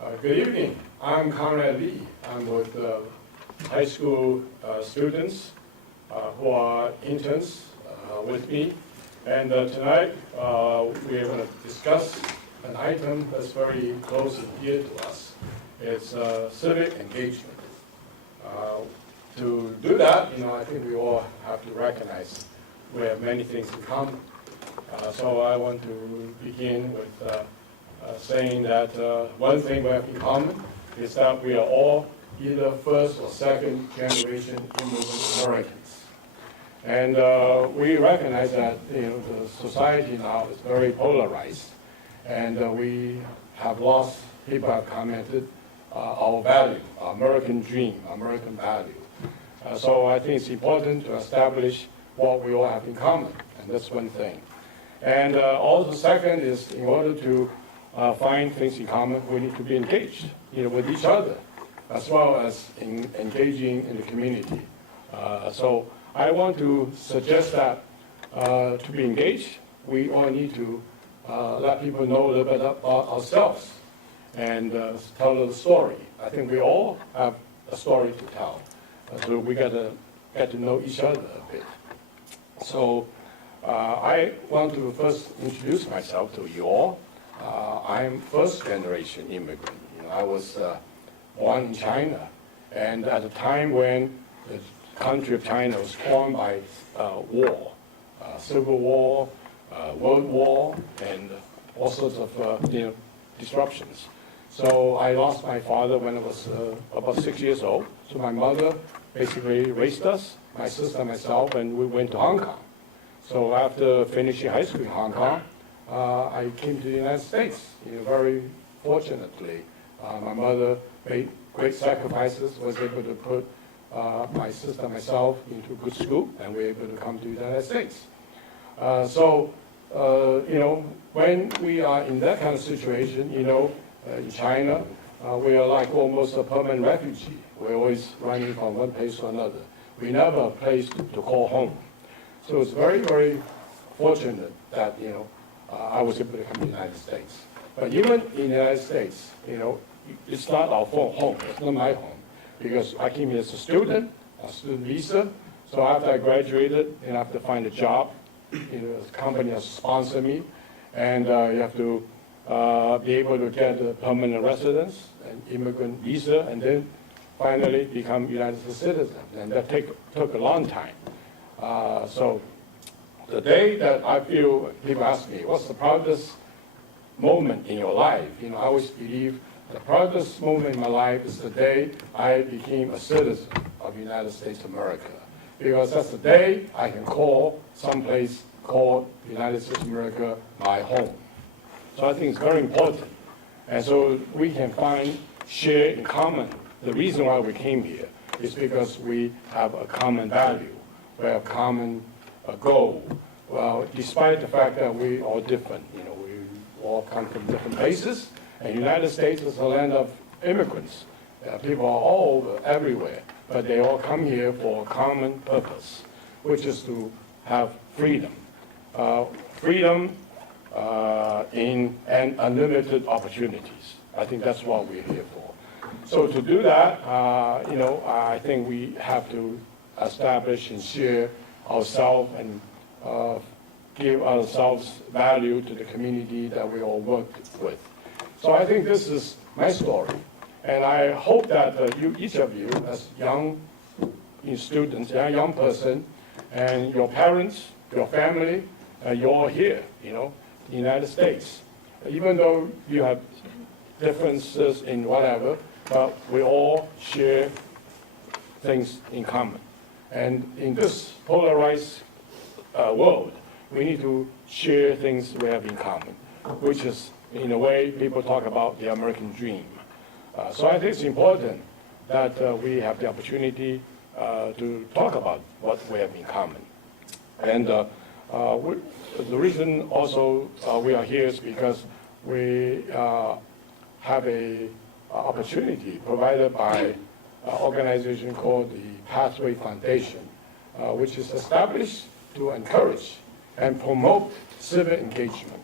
Good evening. I'm Conrad Lee. I'm with high school students who are interns with me. And tonight we're going to discuss an item that's very close and dear to us. It's civic engagement. To do that, I think we all have to recognize we have many things in common. So I want to begin with saying that one thing we have in common is that we are all either first or second generation immigrant Americans. And we recognize that the society now is very polarized, and we have lost, people have commented, our value, our American dream, American value. So I think it's important to establish what we all have in common, and that's one thing. And also second is, in order to find things in common, we need to be engaged with each other, as well as engaging in the community. So I want to suggest that to be engaged, we all need to let people know a little bit about ourselves and tell a little story. I think we all have a story to tell. So we got to get to know each other a bit. So I want to first introduce myself to you all. I'm first generation immigrant. I was born in China, and at a time when the country of China was torn by war, civil war, world war, and all sorts of disruptions. So I lost my father when I was about 6 years old. So my mother basically raised us, my sister and myself, and we went to Hong Kong. So after finishing high school in Hong Kong, I came to the United States. Very fortunately, my mother made great sacrifices, was able to put my sister and myself into good school, and we were able to come to the United States. When we are in that kind of situation, in China, we are like almost a permanent refugee. We're always running from one place to another. We never have a place to call home. So it's very, very fortunate that, I was able to come to the United States. But even in the United States, it's not our home. It's not my home. Because I came here as a student visa. So after I graduated, I have to find a job. The company has to sponsor me. And you have to be able to get a permanent residence, an immigrant visa, and then finally become United States citizen. And that took a long time. So the day that I feel, people ask me, what's the proudest moment in your life? I always believe the proudest moment in my life is the day I became a citizen of the United States of America. Because that's the day I can call someplace called the United States of America my home. So I think it's very important. And so we can share in common. The reason why we came here is because we have a common value. We have a common goal. Well, despite the fact that we are different, we all come from different places, and the United States is a land of immigrants. People are all over, everywhere, but they all come here for a common purpose, which is to have freedom. Freedom and unlimited opportunities. I think that's what we're here for. So to do that, I think we have to establish and share ourselves and give ourselves value to the community that we all work with. So I think this is my story. And I hope that each of you, as young students, young person, and your parents, your family, you're all here, the United States. Even though you have differences in whatever, but we all share things in common. And in this polarized world, we need to share things we have in common, which is, in a way, people talk about the American dream. So I think it's important that we have the opportunity to talk about what we have in common. And the reason also we are here is because we have an opportunity provided by an organization called the Pathway Foundation, which is established to encourage and promote civic engagement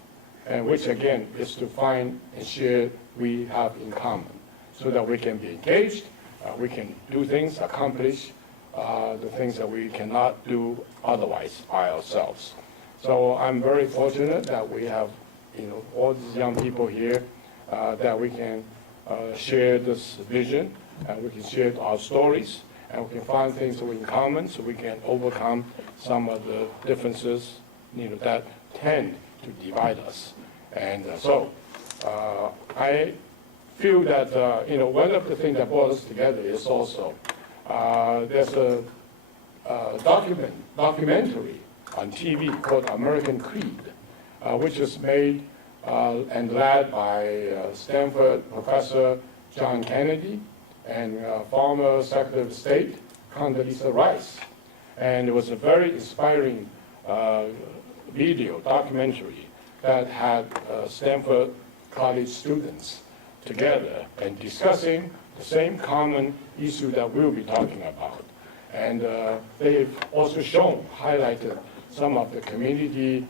and which again is to find and share we have in common, so that we can be engaged, we can do things, accomplish the things that we cannot do otherwise by ourselves. So I'm very fortunate that we have, all these young people here, that we can share this vision, and we can share our stories, and we can find things that we in common, so we can overcome some of the differences, that tend to divide us. And so I feel that, one of the things that brought us together is also there's a documentary on TV called American Creed, which was made and led by Stanford professor John Kennedy and former Secretary of State Condoleezza Rice. And it was a very inspiring documentary that had Stanford College students together and discussing the same common issue that we'll be talking about. And they've also highlighted some of the community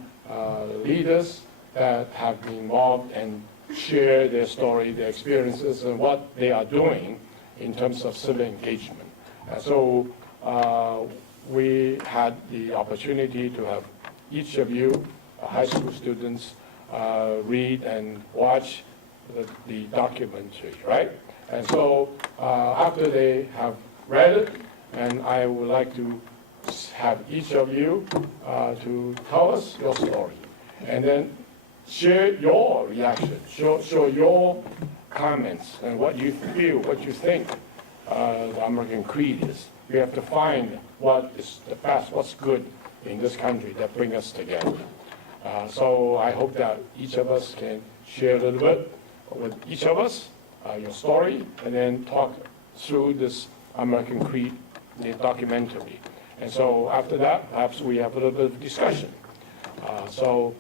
leaders that have been involved and share their story, their experiences, and what they are doing in terms of civic engagement. So we had the opportunity to have each of you, high school students, read and watch the documentary, right? And so after they have read it, and I would like to have each of you to tell us your story, and then share your reaction, show your comments and what you feel, what you think the American Creed is. We have to find what is the best, what's good in this country that bring us together. So I hope that each of us can share a little bit with each of us your story, and then talk through this American Creed, the documentary. And so after that, perhaps we have a little bit of discussion. So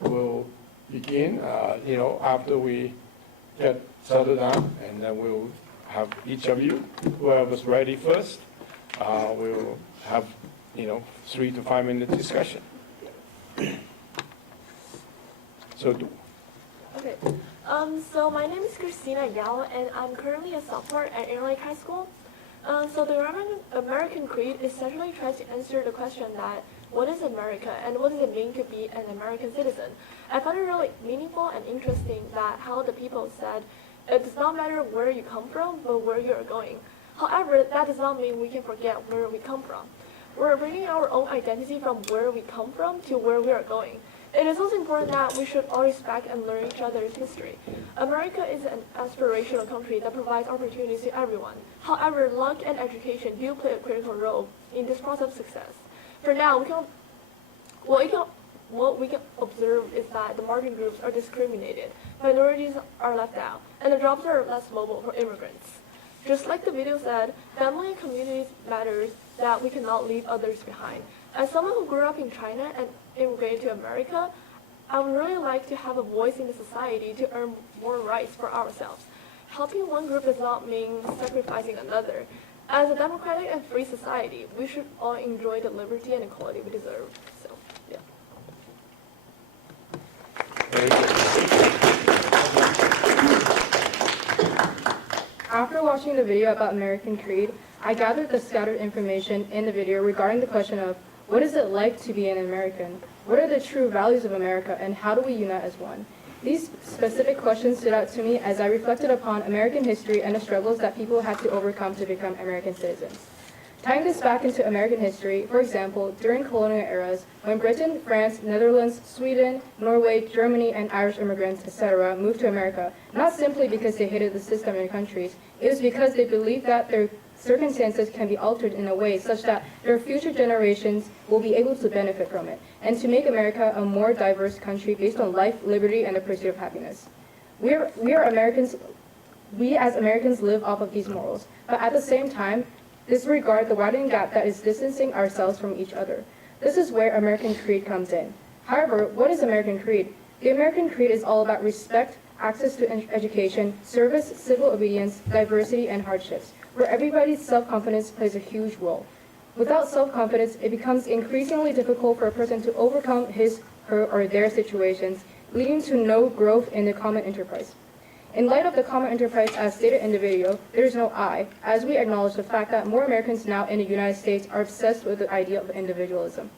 we'll begin, after we get settled down, and then we'll have each of you, whoever's ready first, we'll have, 3 to 5 minute discussion. So, Okay. So my name is Christina Yao, and I'm currently a sophomore at Intern High School. So the American Creed essentially tries to answer the question that what is America and what does it mean to be an American citizen? I found it really meaningful and interesting that how the people said it does not matter where you come from, but where you are going. However, that does not mean we can forget where we come from. We're bringing our own identity from where we come from to where we are going. It is also important that we should all respect and learn each other's history. America is an aspirational country that provides opportunities to everyone. However, luck and education do play a critical role in this process of success. For now, what we can observe is that the margin groups are discriminated, minorities are left out, and the jobs are less mobile for immigrants. Just like the video said, family and communities matters, that we cannot leave others behind. As someone who grew up in China and immigrated to America, I would really like to have a voice in the society to earn more rights for ourselves. Helping one group does not mean sacrificing another. As a democratic and free society, we should all enjoy the liberty and equality we deserve. So, yeah. After watching the video about American Creed, I gathered the scattered information in the video regarding the question of what is it like to be an American? What are the true values of America, and how do we unite as one? These specific questions stood out to me as I reflected upon American history and the struggles that people had to overcome to become American citizens. Tying this back into American history, for example, during colonial eras, when Britain, France, Netherlands, Sweden, Norway, Germany, and Irish immigrants, etc., moved to America, not simply because they hated the system in their countries, it was because they believed that their circumstances can be altered in a way such that their future generations will be able to benefit from it, and to make America a more diverse country based on life, liberty, and the pursuit of happiness. We as Americans live off of these morals, but at the same time, disregard the widening gap that is distancing ourselves from each other. This is where American Creed comes in. However, what is American Creed? The American Creed is all about respect, access to education, service, civil obedience, diversity, and hardships, where everybody's self-confidence plays a huge role. Without self-confidence, it becomes increasingly difficult for a person to overcome his her, or their situations, leading to no growth in the common enterprise. In light of the common enterprise as stated in the video, there is no I, as we acknowledge the fact that more Americans now in the United States are obsessed with the idea of individualism.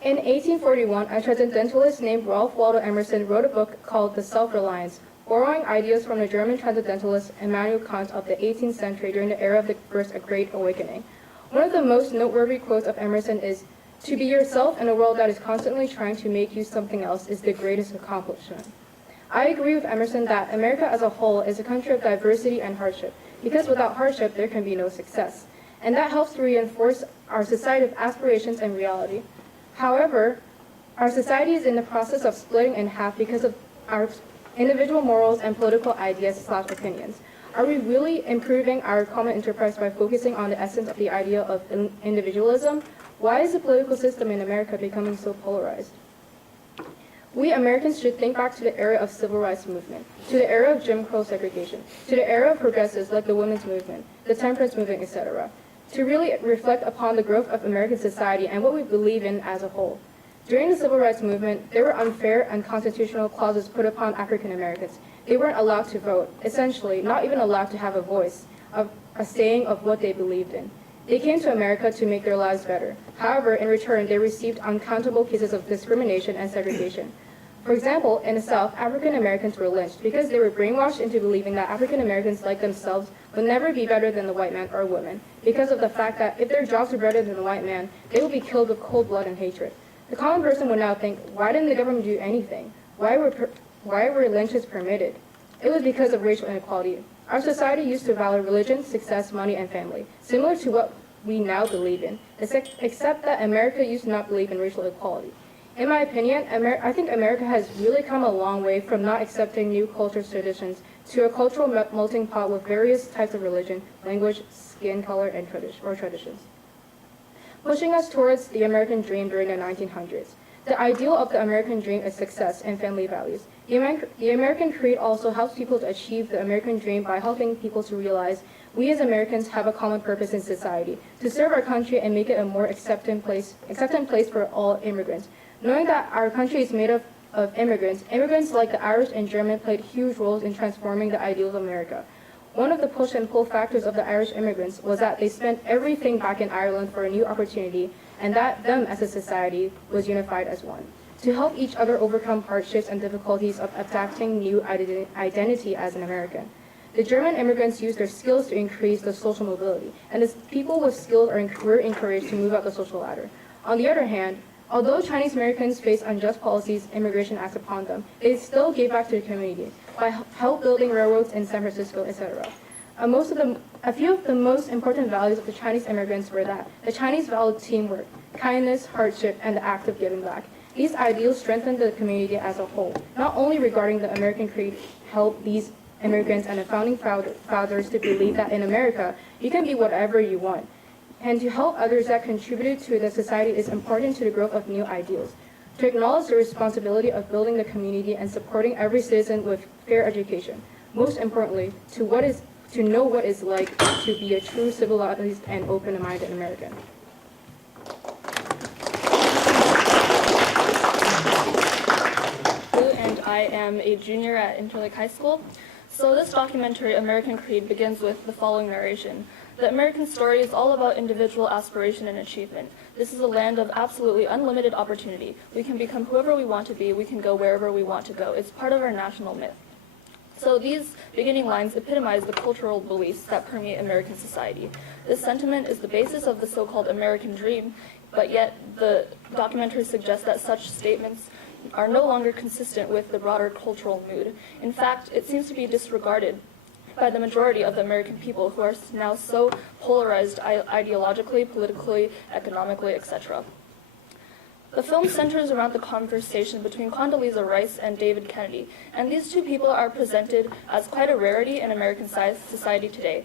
In 1841, a transcendentalist named Ralph Waldo Emerson wrote a book called The Self-Reliance, borrowing ideas from the German transcendentalist Immanuel Kant of the 18th century during the era of the First Great Awakening. One of the most noteworthy quotes of Emerson is, "To be yourself in a world that is constantly trying to make you something else is the greatest accomplishment." I agree with Emerson that America as a whole is a country of diversity and hardship, because without hardship there can be no success, and that helps to reinforce our society of aspirations and reality. However, our society is in the process of splitting in half because of our individual morals and political ideas/opinions. Are we really improving our common enterprise by focusing on the essence of the idea of individualism? Why is the political system in America becoming so polarized? We Americans should think back to the era of civil rights movement, to the era of Jim Crow segregation, to the era of progressives like the women's movement, the temperance movement, etc., to really reflect upon the growth of American society and what we believe in as a whole. During the civil rights movement, there were unfair and unconstitutional clauses put upon African Americans. They weren't allowed to vote, essentially not even allowed to have a voice, a saying of what they believed in. They came to America to make their lives better. However, in return, they received uncountable cases of discrimination and segregation. For example, in the South, African Americans were lynched because they were brainwashed into believing that African Americans like themselves would never be better than the white man or woman, because of the fact that if their jobs were better than the white man, they would be killed with cold blood and hatred. The common person would now think, why didn't the government do anything? Why were lynches permitted? It was because of racial inequality. Our society used to value religion, success, money, and family, similar to what we now believe in, except that America used to not believe in racial equality. In my opinion, I think America has really come a long way from not accepting new cultures, traditions, to a cultural melting pot with various types of religion, language, skin color, and traditions, pushing us towards the American dream during the 1900s. The ideal of the American dream is success and family values. The American creed also helps people to achieve the American dream by helping people to realize we as Americans have a common purpose in society, to serve our country and make it a more accepting place for all immigrants. Knowing that our country is made of immigrants like the Irish and German played huge roles in transforming the ideals of America. One of the push and pull factors of the Irish immigrants was that they spent everything back in Ireland for a new opportunity, and that them as a society was unified as one, to help each other overcome hardships and difficulties of adapting new identity as an American. The German immigrants used their skills to increase the social mobility, and as people with skills were encouraged to move up the social ladder. On the other hand, although Chinese Americans faced unjust policies, immigration acts upon them, they still gave back to the community by help building railroads in San Francisco, etc. A few of the most important values of the Chinese immigrants were that the Chinese valued teamwork, kindness, hardship, and the act of giving back. These ideals strengthened the community as a whole, not only regarding the American creed helped these immigrants and the founding fathers to believe that in America, you can be whatever you want, and to help others that contributed to the society is important to the growth of new ideals. To acknowledge the responsibility of building the community and supporting every citizen with fair education. Most importantly, to know what it's like to be a true civilized and open-minded American. And I am a junior at Intern High School. So this documentary, American Creed, begins with the following narration. The American story is all about individual aspiration and achievement. This is a land of absolutely unlimited opportunity. We can become whoever we want to be. We can go wherever we want to go. It's part of our national myth. So these beginning lines epitomize the cultural beliefs that permeate American society. This sentiment is the basis of the so-called American dream, but yet the documentary suggests that such statements are no longer consistent with the broader cultural mood. In fact, it seems to be disregarded by the majority of the American people who are now so polarized ideologically, politically, economically, etc. The film centers around the conversation between Condoleezza Rice and David Kennedy, and these two people are presented as quite a rarity in American society today.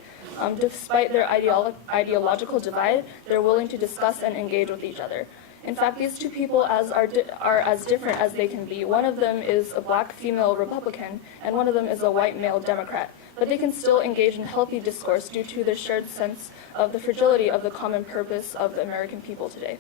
Despite their ideological divide, they're willing to discuss and engage with each other. In fact, these two people are as different as they can be. One of them is a black female Republican, and one of them is a white male Democrat. But they can still engage in healthy discourse due to their shared sense of the fragility of the common purpose of the American people today.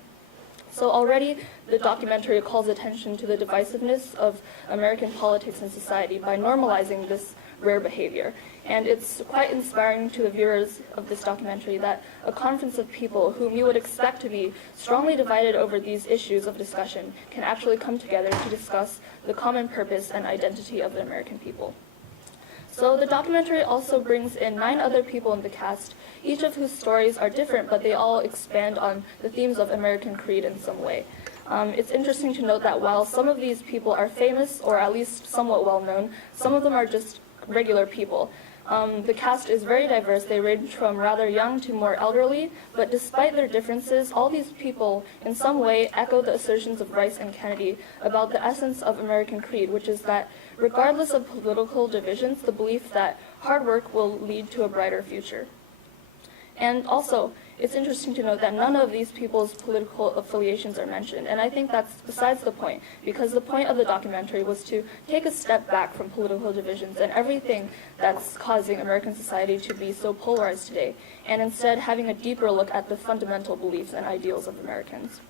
So already the documentary calls attention to the divisiveness of American politics and society by normalizing this rare behavior. And it's quite inspiring to the viewers of this documentary that a conference of people whom you would expect to be strongly divided over these issues of discussion can actually come together to discuss the common purpose and identity of the American people. So the documentary also brings in 9 other people in the cast, each of whose stories are different, but they all expand on the themes of American creed in some way. It's interesting to note that while some of these people are famous, or at least somewhat well-known, some of them are just regular people. The cast is very diverse. They range from rather young to more elderly, but despite their differences, all these people in some way echo the assertions of Rice and Kennedy about the essence of American creed, which is that regardless of political divisions, the belief that hard work will lead to a brighter future. And also, it's interesting to note that none of these people's political affiliations are mentioned, and I think that's besides the point, because the point of the documentary was to take a step back from political divisions and everything that's causing American society to be so polarized today, and instead having a deeper look at the fundamental beliefs and ideals of Americans.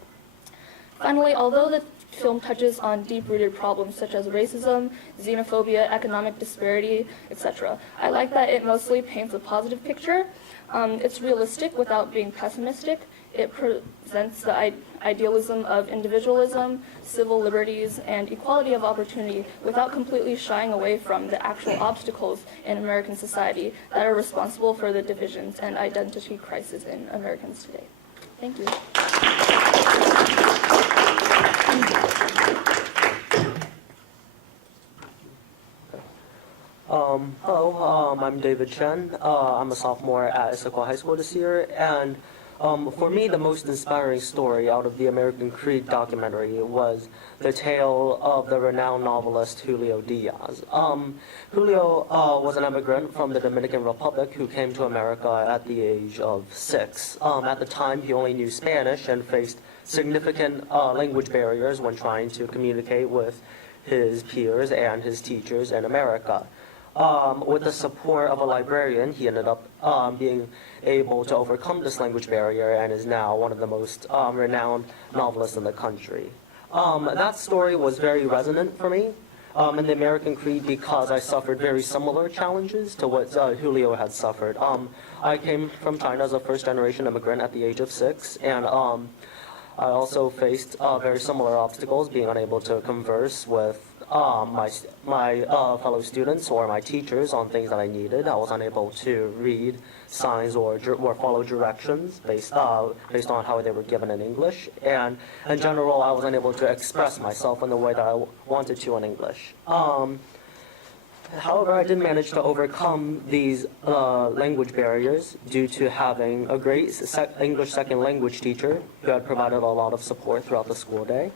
Finally, although the film touches on deep-rooted problems such as racism, xenophobia, economic disparity, etc., I like that it mostly paints a positive picture. It's realistic without being pessimistic. It presents the idealism of individualism, civil liberties, and equality of opportunity without completely shying away from the actual obstacles in American society that are responsible for the divisions and identity crisis in Americans today. Thank you. Hello, I'm David Chen. I'm a sophomore at Issaquah High School this year, and for me, the most inspiring story out of the American Creed documentary was the tale of the renowned novelist Julio Diaz. Julio was an immigrant from the Dominican Republic who came to America at the age of 6. At the time, he only knew Spanish and faced significant language barriers when trying to communicate with his peers and his teachers in America. With the support of a librarian, he ended up being able to overcome this language barrier and is now one of the most renowned novelists in the country. That story was very resonant for me in the American Creed because I suffered very similar challenges to what Julio had suffered. I came from China as a first-generation immigrant at the age of 6, and I also faced very similar obstacles, being unable to converse with my fellow students or my teachers on things that I needed. I was unable to read signs or follow directions based on how they were given in English. And in general, I was unable to express myself in the way that I wanted to in English. However, I did manage to overcome these language barriers due to having a great English second language teacher who had provided a lot of support throughout the school day.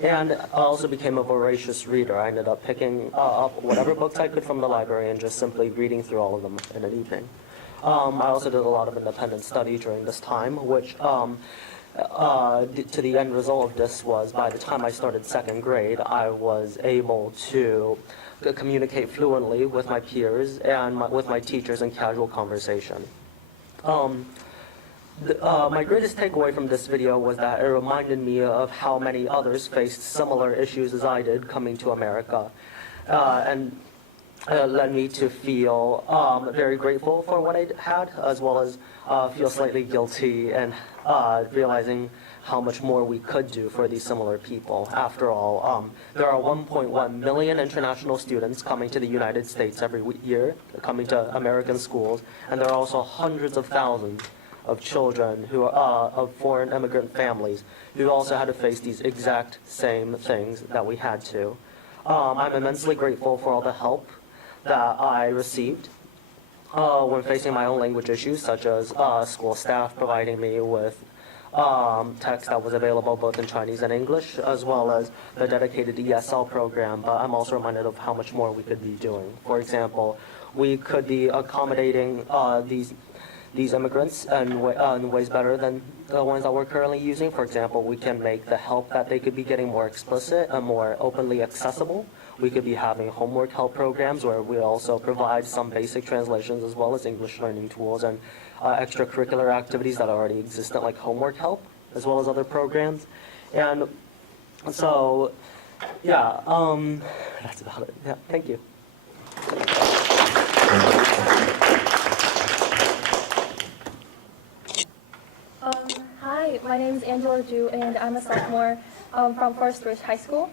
And I also became a voracious reader. I ended up picking up whatever books I could from the library and just simply reading through all of them in an evening. I also did a lot of independent study during this time, which to the end result of this was by the time I started second grade, I was able to communicate fluently with my peers and with my teachers in casual conversation. My greatest takeaway from this video was that it reminded me of how many others faced similar issues as I did coming to America, and led me to feel very grateful for what I had, as well as feel slightly guilty and realizing how much more we could do for these similar people. After all, there are 1.1 million international students coming to the United States every year, coming to American schools, and there are also hundreds of thousands of children who are of foreign immigrant families who also had to face these exact same things that we had to. I'm immensely grateful for all the help that I received when facing my own language issues, such as school staff providing me with text that was available both in Chinese and English, as well as the dedicated ESL program, but I'm also reminded of how much more we could be doing. For example, we could be accommodating these immigrants in ways better than the ones that we're currently using. For example, we can make the help that they could be getting more explicit and more openly accessible. We could be having homework help programs where we also provide some basic translations as well as English learning tools and extracurricular activities that already exist, like homework help, as well as other programs. And so, yeah, that's about it. Yeah, thank you. Hi, my name is Angela Ju, and I'm a sophomore from Forest Ridge High School.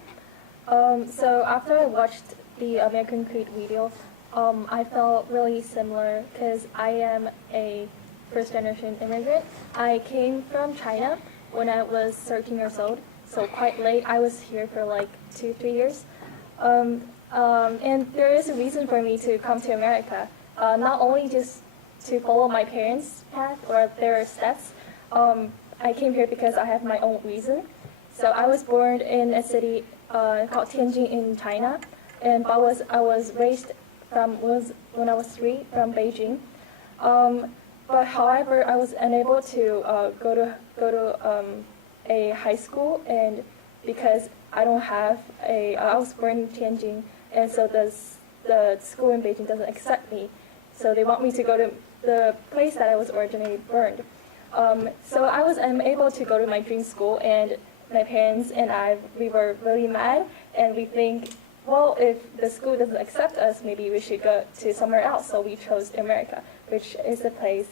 So after I watched the American Creed video, I felt really similar because I am a first-generation immigrant. I came from China when I was 13 years old, so quite late. I was here for like 2-3 years. And there is a reason for me to come to America, not only just to follow my parents' path or their steps. I came here because I have my own reason. So I was born in a city called Tianjin in China, and I was raised when I was 3 from Beijing. But however, I was unable to go to a high school, and because I don't have I was born in Tianjin, and so the school in Beijing doesn't accept me. So they want me to go to the place that I was originally born. So I was unable to go to my dream school, and my parents and we were really mad, and we think, well, if the school doesn't accept us, maybe we should go to somewhere else. So we chose America, which is the place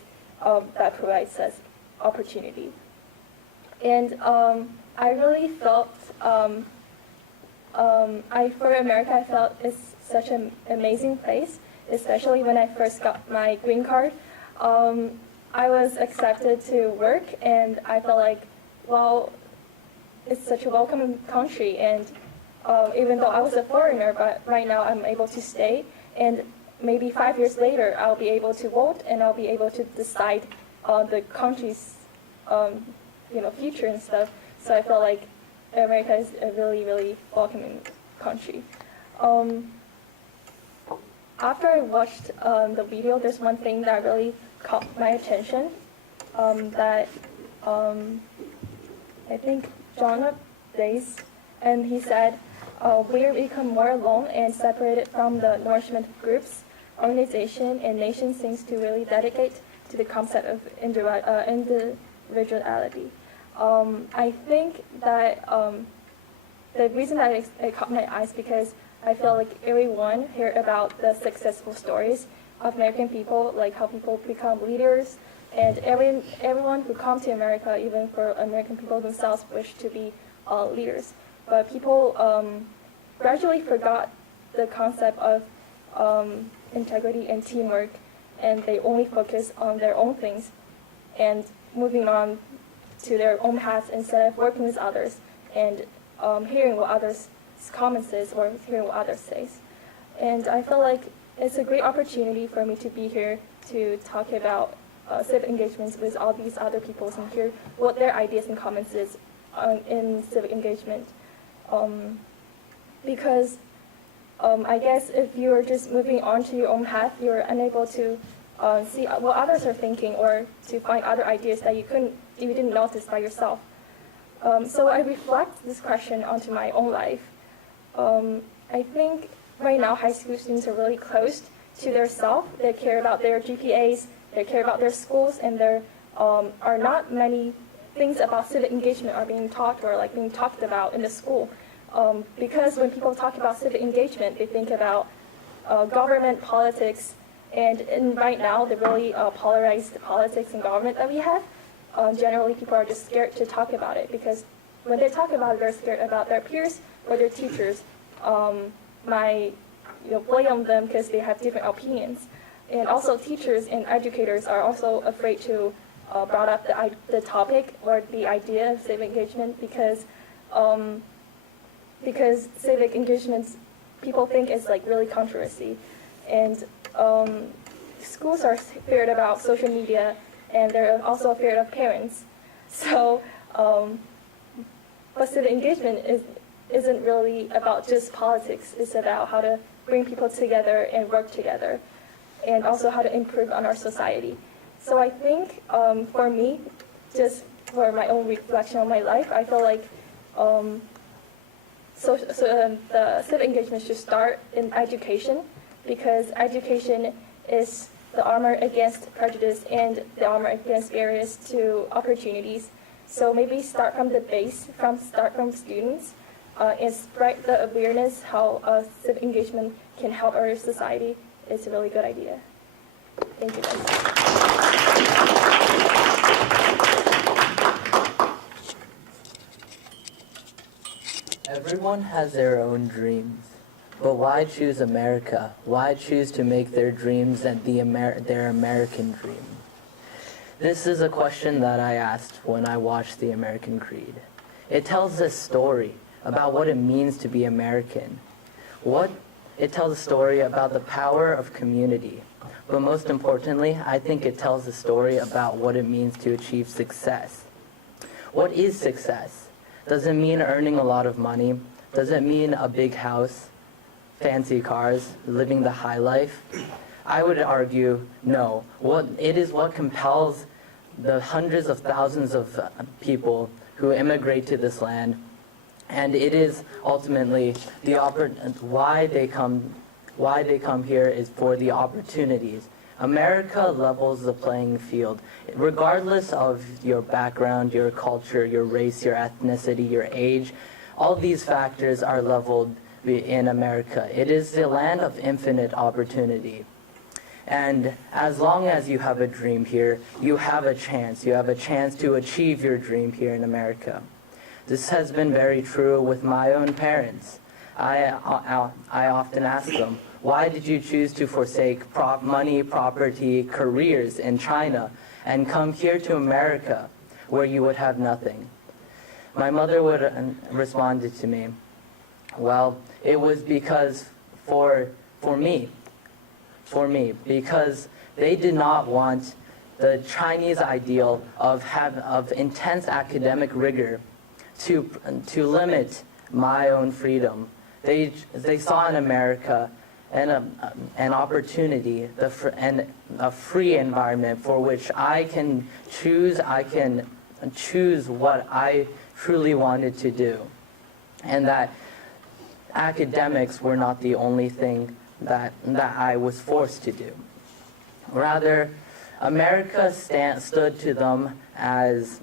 that provides us opportunity. And I really felt, for America, I felt it's such an amazing place, especially when I first got my green card. I was accepted to work, and I felt like, well, it's such a welcoming country, and even though I was a foreigner, but right now I'm able to stay, and maybe 5 years later I'll be able to vote, and I'll be able to decide on the country's future and stuff. So I felt like America is a really, really welcoming country. After I watched the video, there's one thing that really caught my attention, that I think John Days, and he said, we are become more alone and separated from the nourishment groups, organization, and nation seems to really dedicate to the concept of individuality. I think that the reason that it caught my eyes because I feel like everyone hear about the successful stories of American people, like how people become leaders, and everyone who come to America, even for American people themselves, wish to be leaders. But people gradually forgot the concept of integrity and teamwork, and they only focus on their own things and moving on to their own paths instead of working with others and hearing what others' comments is or hearing what others say. And I feel like it's a great opportunity for me to be here to talk about civic engagements with all these other people and hear what their ideas and comments is in civic engagement. Because I guess if you're just moving on to your own path, you're unable to see what others are thinking or to find other ideas that you didn't notice by yourself. So I reflect this question onto my own life. I think right now high school students are really close to their self. They care about their GPAs, they care about their schools, and there are not many things about civic engagement are being taught or like being talked about in the school. Because when people talk about civic engagement, they think about government politics, and right now the really polarized politics and government that we have, generally people are just scared to talk about it because when they talk about it, they're scared about their peers or their teachers might blame them because they have different opinions. And also teachers and educators are also afraid to brought up the topic or the idea of civic engagement because civic engagements people think is like really controversy, and schools are feared about social media, and they're also feared of parents. So, but civic engagement isn't really about just politics. It's about how to bring people together and work together, and also how to improve on our society. So I think for me, just for my own reflection on my life, I feel like the civic engagement should start in education, because education is the armor against prejudice and the armor against barriers to opportunities. So maybe start from the base, start from students, and spread the awareness how civic engagement can help our society. It's a really good idea. Thank you, guys. Everyone has their own dreams, but why choose America? Why choose to make their dreams and their American dream? This is a question that I asked when I watched the American Creed. It tells a story about what it means to be American. It tells a story about the power of community. But most importantly, I think it tells a story about what it means to achieve success. What is success? Does it mean earning a lot of money? Does it mean a big house, fancy cars, living the high life? I would argue no. It is what compels the hundreds of thousands of people who immigrate to this land, and it is ultimately why they come here is for the opportunities. America levels the playing field. Regardless of your background, your culture, your race, your ethnicity, your age, all these factors are leveled in America. It is the land of infinite opportunity. And as long as you have a dream here, you have a chance. You have a chance to achieve your dream here in America. This has been very true with my own parents. I often ask them, why did you choose to forsake money, property, careers in China and come here to America where you would have nothing? My mother would respond to me, well, it was because for me, because they did not want the Chinese ideal of intense academic rigor to limit my own freedom. They saw in America an opportunity and a free environment for which I can choose what I truly wanted to do, and that academics were not the only thing that I was forced to do. Rather, America stood to them as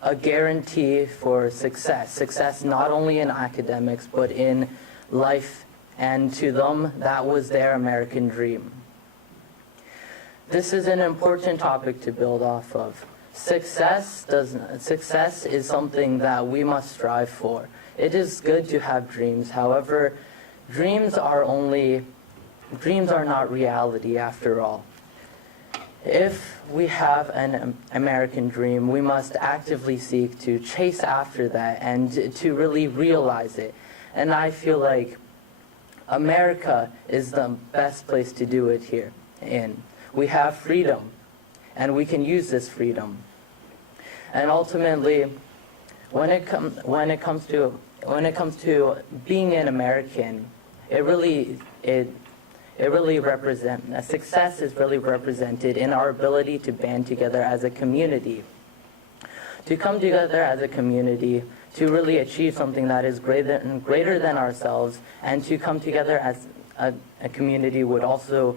a guarantee for success not only in academics but in life, and to them that was their American dream. This is an important topic to build off of. Success is something that we must strive for. It is good to have dreams. However, dreams are not reality after all. If we have an American dream, we must actively seek to chase after that and to really realize it. And I feel like America is the best place to do it here. We have freedom, and we can use this freedom. And ultimately, when it comes to being an American, success is really represented in our ability to band together as a community, to come together as a community to really achieve something that is greater than ourselves, and to come together as a community would also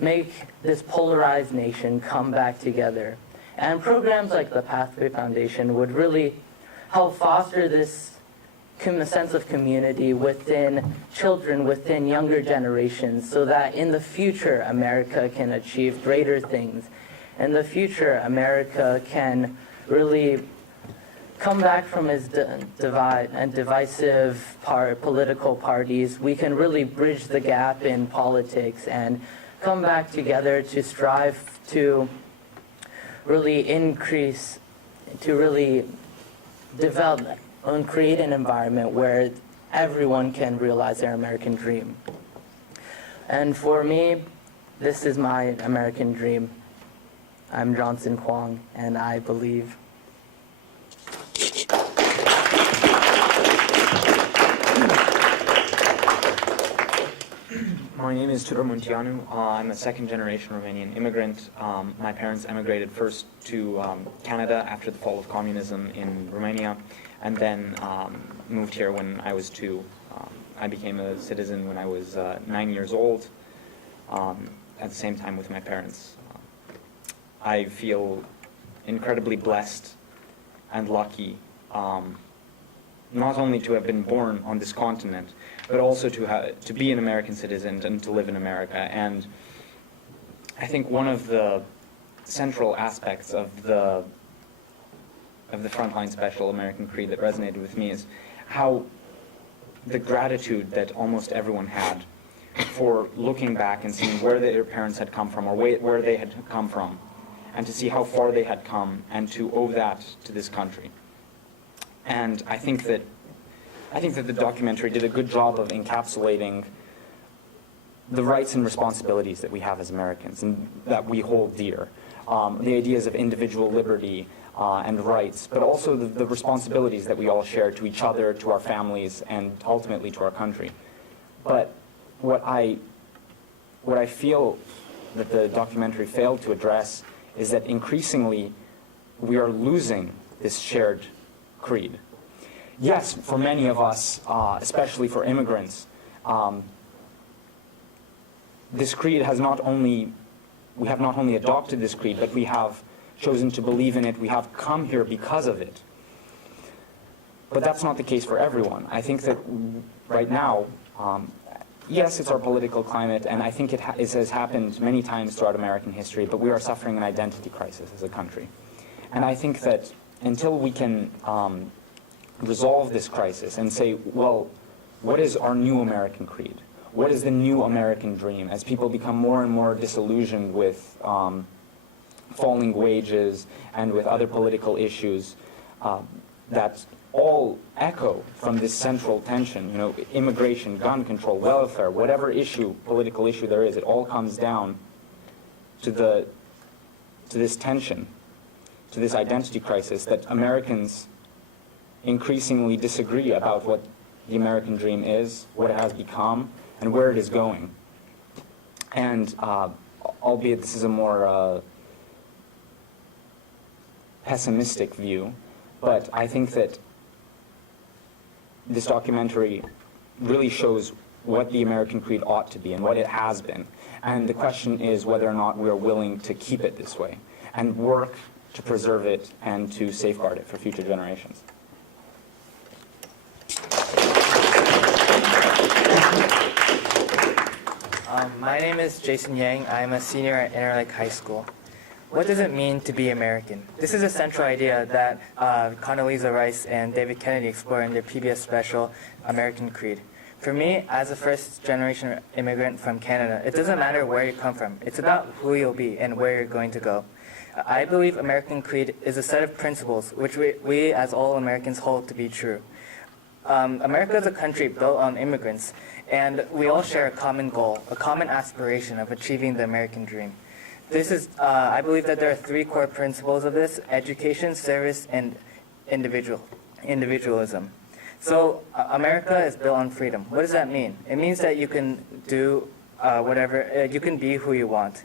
make this polarized nation come back together. And programs like the Pathway Foundation would really help foster this sense of community within children, within younger generations, so that in the future America can achieve greater things. In the future, America can really come back from its divisive political parties. We can really bridge the gap in politics and come back together to strive to really increase, to really develop and create an environment where everyone can realize their American dream. And for me, this is my American dream. I'm Johnson Kwong, and I believe. My name is Tudor Munteanu. I'm a second-generation Romanian immigrant. My parents emigrated first to Canada after the fall of communism in Romania, and then moved here when I was 2. I became a citizen when I was 9 years old, at the same time with my parents. I feel incredibly blessed and lucky, not only to have been born on this continent, but also to be an American citizen and to live in America. And I think one of the central aspects of the Frontline Special American Creed that resonated with me is how the gratitude that almost everyone had for looking back and seeing where their parents had come from, or where they had come from, and to see how far they had come, and to owe that to this country. And I think that the documentary did a good job of encapsulating the rights and responsibilities that we have as Americans and that we hold dear. The ideas of individual liberty and rights, but also the responsibilities that we all share to each other, to our families, and ultimately to our country. But what I feel that the documentary failed to address is that increasingly we are losing this shared creed. Yes, for many of us, especially for immigrants, this creed has we have not only adopted this creed, but we have chosen to believe in it. We have come here because of it. But that's not the case for everyone. I think that right now, yes, it's our political climate, and I think it has happened many times throughout American history, but we are suffering an identity crisis as a country. And I think that until we can resolve this crisis and say, well, what is our new American creed? What is the new American dream? As people become more and more disillusioned with falling wages and with other political issues that all echo from this central tension, immigration, gun control, welfare, whatever political issue there is, it all comes down to this tension, to this identity crisis that Americans increasingly disagree about what the American dream is, what it has become, and where it is going. And albeit this is a more pessimistic view, but I think that this documentary really shows what the American creed ought to be and what it has been. And the question is whether or not we are willing to keep it this way and work to preserve it and to safeguard it for future generations. My name is Jason Yang. I'm a senior at Interlake High School. What does it mean to be American? This is a central idea that Condoleezza Rice and David Kennedy explore in their PBS special, American Creed. For me, as a first-generation immigrant from Canada, it doesn't matter where you come from. It's about who you'll be and where you're going to go. I believe American Creed is a set of principles which we as all Americans hold to be true. America is a country built on immigrants, and we all share a common goal, a common aspiration of achieving the American dream. This is, I believe that there are three core principles of this: education, service, and individualism. So America is built on freedom. What does that mean? It means that you can do whatever, you can be who you want.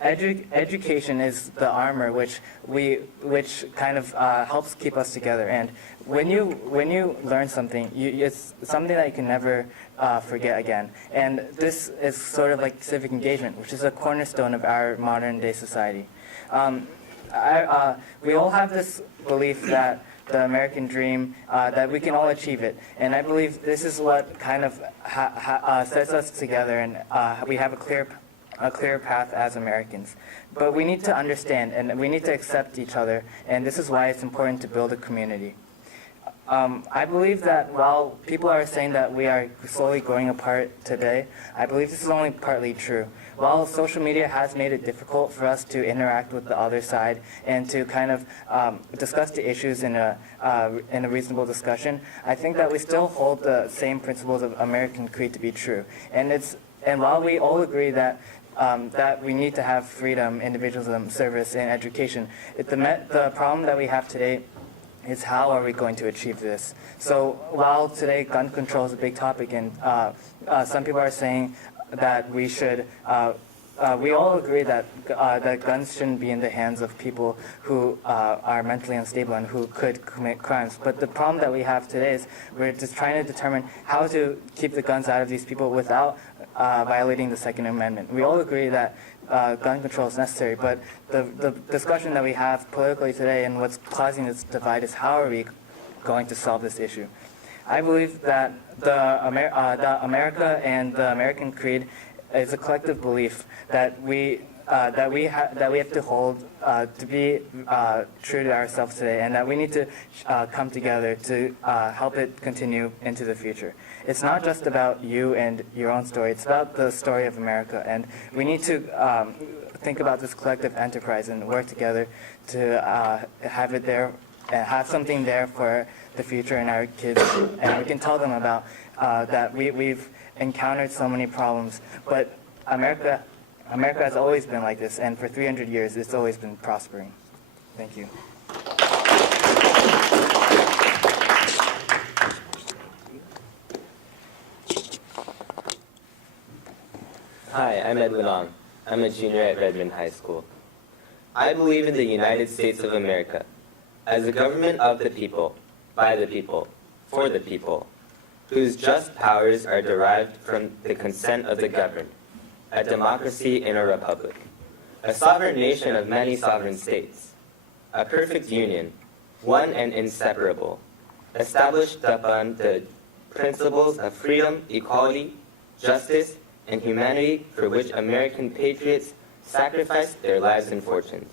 Education is the armor which kind of helps keep us together. And when you learn something, it's something that you can never forget again. And this is sort of like civic engagement, which is a cornerstone of our modern day society. We all have this belief that the American dream, that we can all achieve it. And I believe this is what kind of sets us together, and we have a clear path as Americans. But we need to understand and we need to accept each other, and this is why it's important to build a community. I believe that while people are saying that we are slowly growing apart today, I believe this is only partly true. While social media has made it difficult for us to interact with the other side and to kind of discuss the issues in a reasonable discussion, I think that we still hold the same principles of American Creed to be true. And while we all agree that that we need to have freedom, individualism, service, and education, the problem that we have today is how are we going to achieve this? So while today gun control is a big topic, and some people are saying that we should we all agree that that guns shouldn't be in the hands of people who are mentally unstable and who could commit crimes. But the problem that we have today is we're just trying to determine how to keep the guns out of these people without violating the Second Amendment. We all agree that gun control is necessary, but the discussion that we have politically today and what's causing this divide is how are we going to solve this issue. I believe that the America and the American creed is a collective belief that we have to hold to be true to ourselves today, and that we need to come together to help it continue into the future. It's not just about you and your own story, it's about the story of America, and we need to think about this collective enterprise and work together to have it there and have something there for the future and our kids, and we can tell them about that we've encountered so many problems, but America has always been like this, and for 300 years it's always been prospering. Thank you. Hi, I'm Ed Lenong. I'm a junior at Redmond High School. I believe in the United States of America as a government of the people, by the people, for the people, whose just powers are derived from the consent of the governed, a democracy in a republic, a sovereign nation of many sovereign states, a perfect union, one and inseparable, established upon the principles of freedom, equality, justice, and humanity for which American patriots sacrificed their lives and fortunes.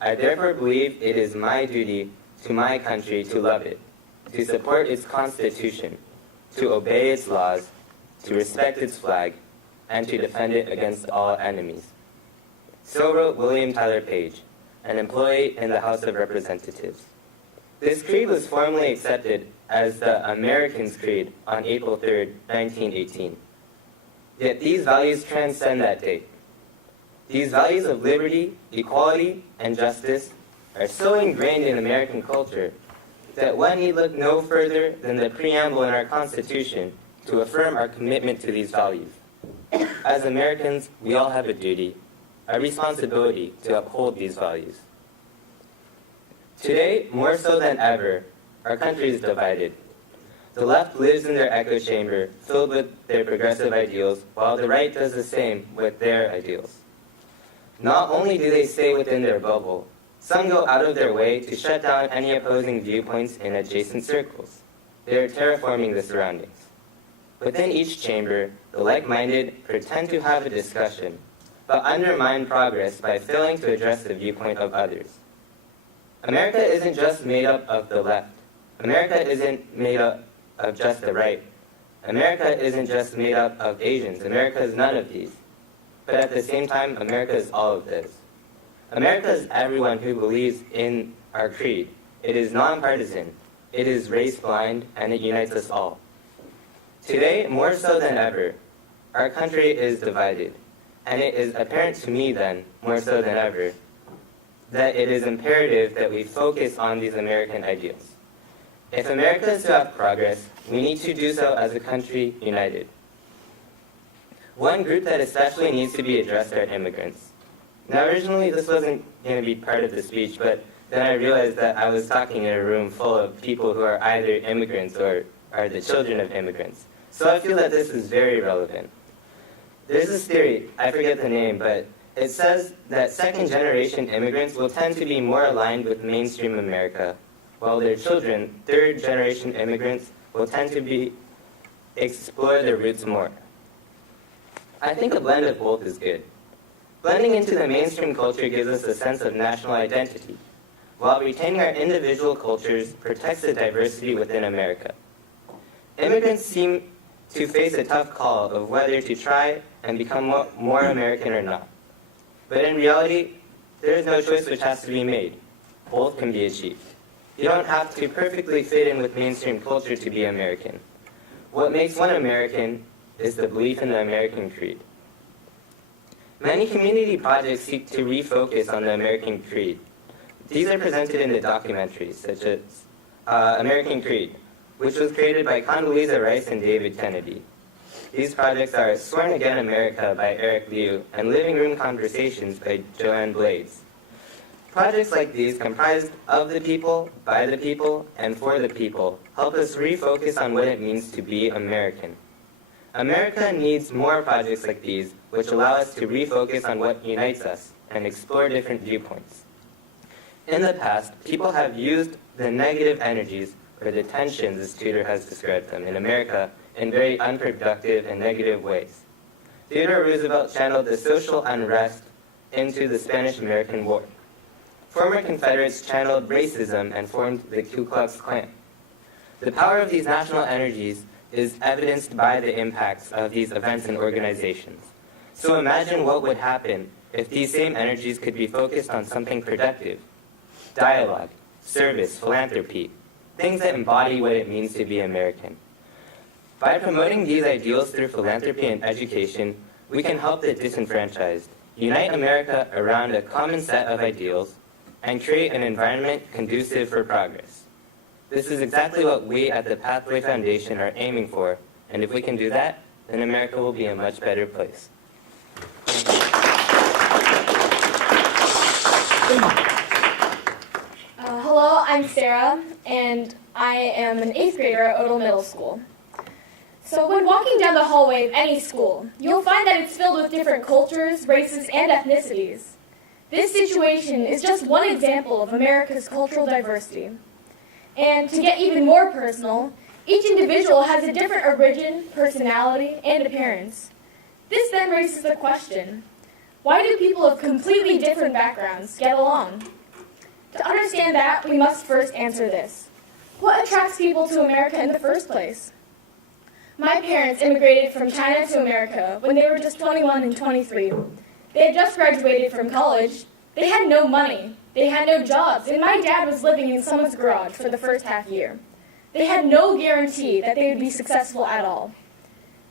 I therefore believe it is my duty to my country to love it, to support its Constitution, to obey its laws, to respect its flag, and to defend it against all enemies. So wrote William Tyler Page, an employee in the House of Representatives. This creed was formally accepted as the Americans' Creed on April 3, 1918. Yet these values transcend that date. These values of liberty, equality, and justice are so ingrained in American culture that one need look no further than the preamble in our Constitution to affirm our commitment to these values. As Americans, we all have a duty, a responsibility to uphold these values. Today, more so than ever, our country is divided. The left lives in their echo chamber, filled with their progressive ideals, while the right does the same with their ideals. Not only do they stay within their bubble, some go out of their way to shut down any opposing viewpoints in adjacent circles. They are terraforming the surroundings. Within each chamber, the like-minded pretend to have a discussion, but undermine progress by failing to address the viewpoint of others. America isn't just made up of the left. America isn't made up of just the right. America isn't just made up of Asians. America is none of these. But at the same time, America is all of this. America is everyone who believes in our creed. It is nonpartisan. It is race-blind, and it unites us all. Today, more so than ever, our country is divided, and it is apparent to me then, more so than ever, that it is imperative that we focus on these American ideals. If America is to have progress, we need to do so as a country united. One group that especially needs to be addressed are immigrants. Now, originally, this wasn't going to be part of the speech, but then I realized that I was talking in a room full of people who are either immigrants or are the children of immigrants. So I feel that this is very relevant. There's this theory, I forget the name, but it says that second-generation immigrants will tend to be more aligned with mainstream America, while their children, third-generation immigrants, will tend to explore their roots more. I think a blend of both is good. Blending into the mainstream culture gives us a sense of national identity, while retaining our individual cultures protects the diversity within America. Immigrants seem to face a tough call of whether to try and become more American or not. But in reality, there is no choice which has to be made. Both can be achieved. You don't have to perfectly fit in with mainstream culture to be American. What makes one American is the belief in the American creed. Many community projects seek to refocus on the American creed. These are presented in the documentaries, such as American Creed, which was created by Condoleezza Rice and David Kennedy. These projects are Sworn Again America by Eric Liu and Living Room Conversations by Joanne Blades. Projects like these, comprised of the people, by the people, and for the people, help us refocus on what it means to be American. America needs more projects like these, which allow us to refocus on what unites us and explore different viewpoints. In the past, people have used the negative energies, or the tensions as Tudor has described them, in America in very unproductive and negative ways. Theodore Roosevelt channeled the social unrest into the Spanish-American War. Former Confederates channeled racism and formed the Ku Klux Klan. The power of these national energies is evidenced by the impacts of these events and organizations. So imagine what would happen if these same energies could be focused on something productive: dialogue, service, philanthropy, things that embody what it means to be American. By promoting these ideals through philanthropy and education, we can help the disenfranchised, unite America around a common set of ideals, and create an environment conducive for progress. This is exactly what we at the Pathway Foundation are aiming for, and if we can do that, then America will be a much better place. Hello, I'm Sarah, and I am an 8th grader at Odell Middle School. So when walking down the hallway of any school, you'll find that it's filled with different cultures, races, and ethnicities. This situation is just one example of America's cultural diversity. And to get even more personal, each individual has a different origin, personality, and appearance. This then raises the question, why do people of completely different backgrounds get along? To understand that, we must first answer this. What attracts people to America in the first place? My parents immigrated from China to America when they were just 21 and 23. They had just graduated from college. They had no money. They had no jobs, and my dad was living in someone's garage for the first half year. They had no guarantee that they would be successful at all.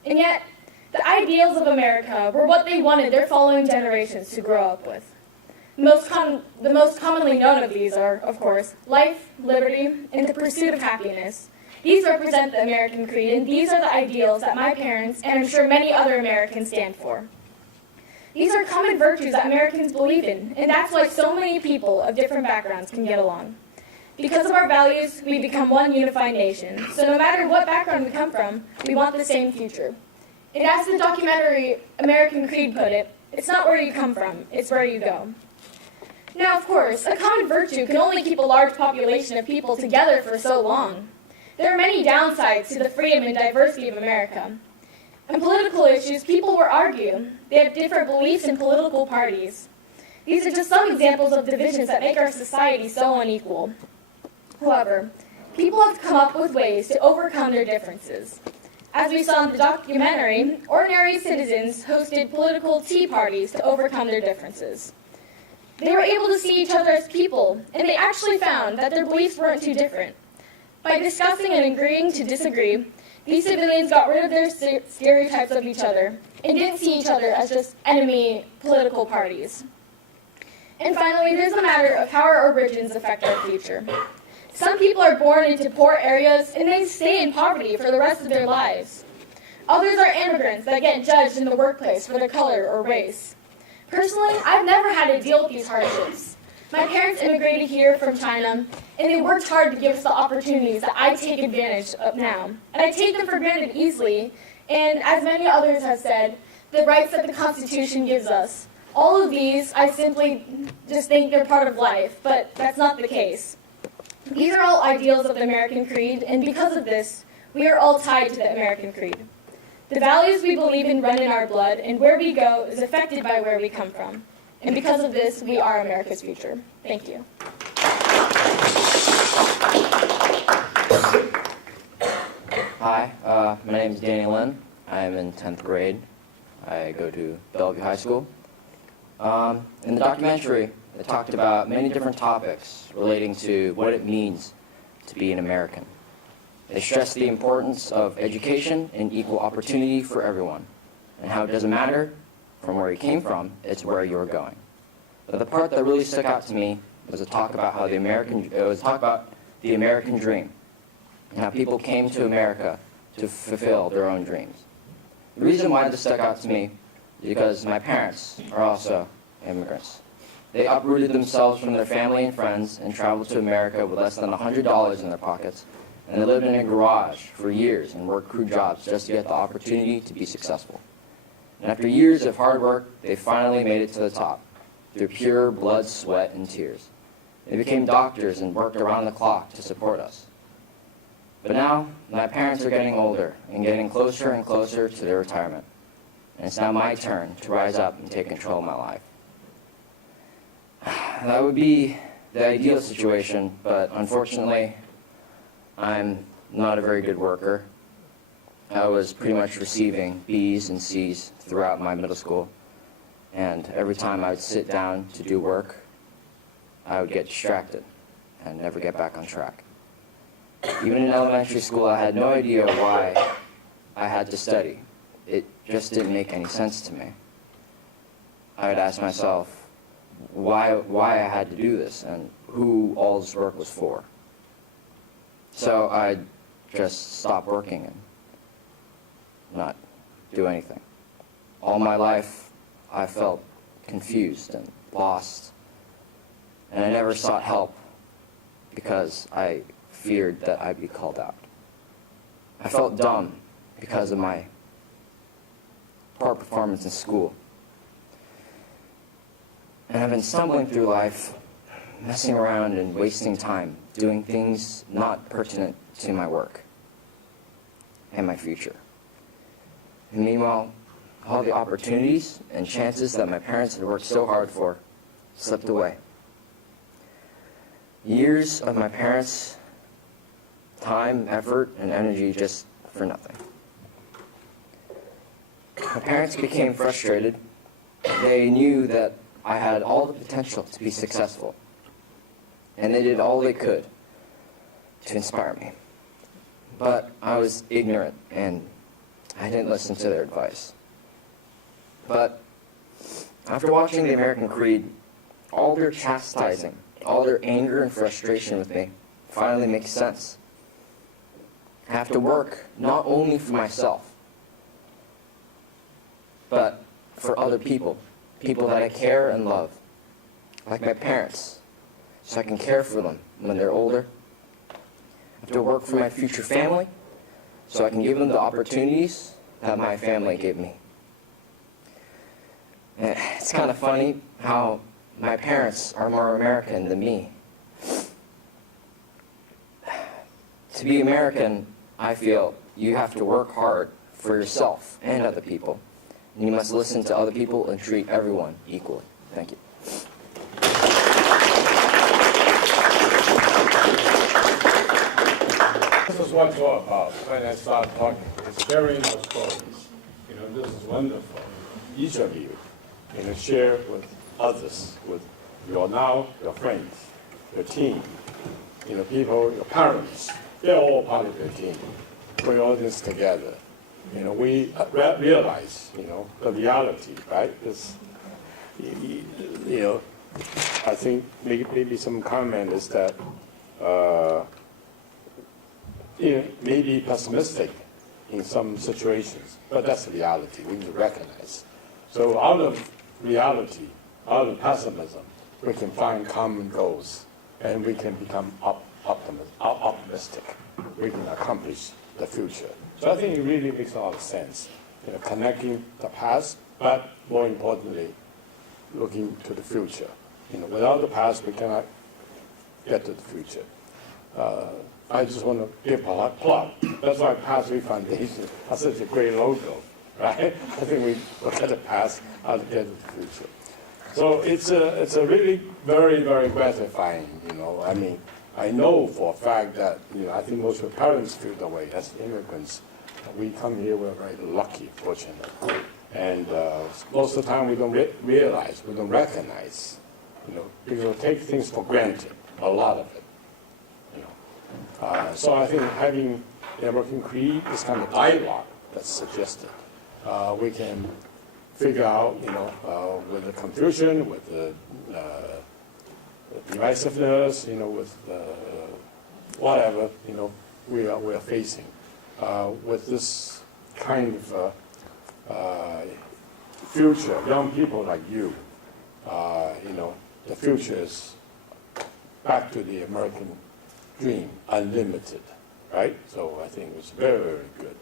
And yet, the ideals of America were what they wanted their following generations to grow up with. The most commonly known of these are, of course, life, liberty, and the pursuit of happiness. These represent the American creed, and these are the ideals that my parents, and I'm sure many other Americans, stand for. These are common virtues that Americans believe in, and that's why so many people of different backgrounds can get along. Because of our values, we become one unified nation. So no matter what background we come from, we want the same future. And as the documentary American Creed put it, it's not where you come from, it's where you go. Now, of course, a common virtue can only keep a large population of people together for so long. There are many downsides to the freedom and diversity of America. On political issues, people will argue. They have different beliefs in political parties. These are just some examples of divisions that make our society so unequal. However, people have come up with ways to overcome their differences. As we saw in the documentary, ordinary citizens hosted political tea parties to overcome their differences. They were able to see each other as people, and they actually found that their beliefs weren't too different. By discussing and agreeing to disagree, these civilians got rid of their stereotypes of each other and didn't see each other as just enemy political parties. And finally, there's the matter of how our origins affect our future. Some people are born into poor areas and they stay in poverty for the rest of their lives. Others are immigrants that get judged in the workplace for their color or race. Personally, I've never had to deal with these hardships. My parents immigrated here from China, and they worked hard to give us the opportunities that I take advantage of now. And I take them for granted easily, and as many others have said, the rights that the Constitution gives us. All of these, I simply just think they're part of life, but that's not the case. These are all ideals of the American Creed, and because of this, we are all tied to the American Creed. The values we believe in run in our blood, and where we go is affected by where we come from. And because of this, we are America's future. Thank you. Hi, my name is Danny Lynn. I am in 10th grade. I go to Bellevue High School. In the documentary, it talked about many different topics relating to what it means to be an American. They stressed the importance of education and equal opportunity for everyone, and how it doesn't matter from where you came from, it's where you're going. But the part that really stuck out to me was a talk about how the American dream, and how people came to America to fulfill their own dreams. The reason why this stuck out to me is because my parents are also immigrants. They uprooted themselves from their family and friends and traveled to America with less than $100 in their pockets, and they lived in a garage for years and worked crew jobs just to get the opportunity to be successful. And after years of hard work, they finally made it to the top through pure blood, sweat, and tears. They became doctors and worked around the clock to support us. But now, my parents are getting older and getting closer and closer to their retirement. And it's now my turn to rise up and take control of my life. That would be the ideal situation, but unfortunately, I'm not a very good worker. I was pretty much receiving B's and C's throughout my middle school, and every time I would sit down to do work, I would get distracted and never get back on track. Even in elementary school, I had no idea why I had to study. It just didn't make any sense to me. I would ask myself why I had to do this and who all this work was for. So I'd just stop working and not do anything. All my life, I felt confused and lost, and I never sought help because I feared that I'd be called out. I felt dumb because of my poor performance in school. And I've been stumbling through life, messing around and wasting time, doing things not pertinent to my work and my future. And meanwhile, all the opportunities and chances that my parents had worked so hard for slipped away. Years of my parents' time, effort, and energy just for nothing. My parents became frustrated. They knew that I had all the potential to be successful, and they did all they could to inspire me. But I was ignorant, and I didn't listen to their advice. But after watching the American Creed, all their chastising, all their anger and frustration with me finally makes sense. I have to work not only for myself, but for other people, people that I care and love, like my parents, so I can care for them when they're older. I have to work for my future family, so I can give them the opportunities that my family gave me. And it's kind of funny how my parents are more American than me. To be American, I feel you have to work hard for yourself and other people. And you must listen to other people and treat everyone equally. Thank you. This is what it's all about. When I start talking, it's sharing our stories. This is wonderful. Each of you, share with others, with your friends, your team, people, your parents. They're all part of your team. Put all this together. We realize, the reality, right? I think maybe some comment is that, maybe pessimistic in some situations, but that's the reality. We need to recognize. So out of reality, out of pessimism, we can find common goals, and we can become optimistic. We can accomplish the future. So I think it really makes a lot of sense, connecting the past, but more importantly, looking to the future. Without the past, we cannot get to the future. I just want to give a plug. That's why Pathway Foundation has such a great logo, right? I think we look at the past, how to get to the future. So it's a really very, very gratifying, I know for a fact that, I think most of the parents feel the way as immigrants. We come here, we're very lucky, fortunate. And most of the time we don't realize, we don't recognize, people take things for granted, a lot of it. So I think having the American Creed, this kind of dialogue that's suggested, we can figure out, with the confusion, with the divisiveness, with whatever, we are facing. With this kind of future, young people like you, the future is back to the American dream, unlimited, right? So I think it was very, very good.